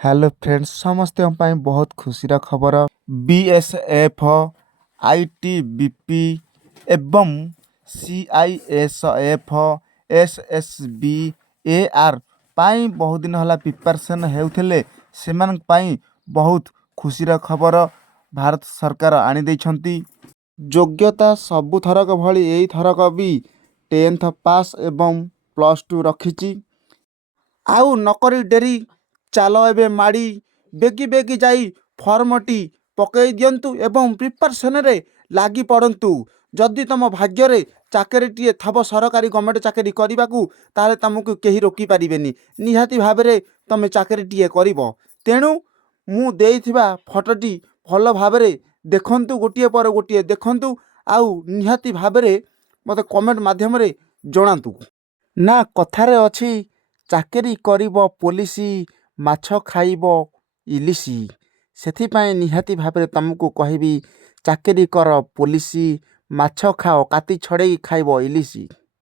Hello friends समस्त बहुत खुशीर खबर बीएसएफ आईटीबीपी एवं सीआईएसएफ एसएसबी एआर पाई बहुत दिन हला प्रिपरेशन हेउथिले सेमान पाई बहुत खुशीर खबर भारत सरकार आनी देइछंती। योग्यता सबु थरक भली एई थरक भी 10th पास एवं +2 रखिची। आउ नकरी डेरी चाल एबे माड़ी बेगी बेगी जाई फर्मटी पकई दियंतु एवं प्रिपरेशन रे लागी पड़ंतु। जदि तुम भाग्य चाकरीटे थब सरकारी गवर्नमेंट चाकरी करने को ताले तुमको कहीं रोकी पारिबेनी। निहाती भाव में तुम चाकरीटे करिबो। तेणु मु देइथिबा फटोटी भल भाव में देखंतु, गोटिए पर गोटिए देखंतु। आउ निहाती भाव में मते कमेंट माध्यम रे जणातु। ना कथारे अछि चाकरी करिबो पुलिस माछ खाइब इलिसी। सेथिपाई निहाती भाव में तुमको कहबी चाकरी कर पुलिस माछ खाओ काती छड़े खाइब इलिसी।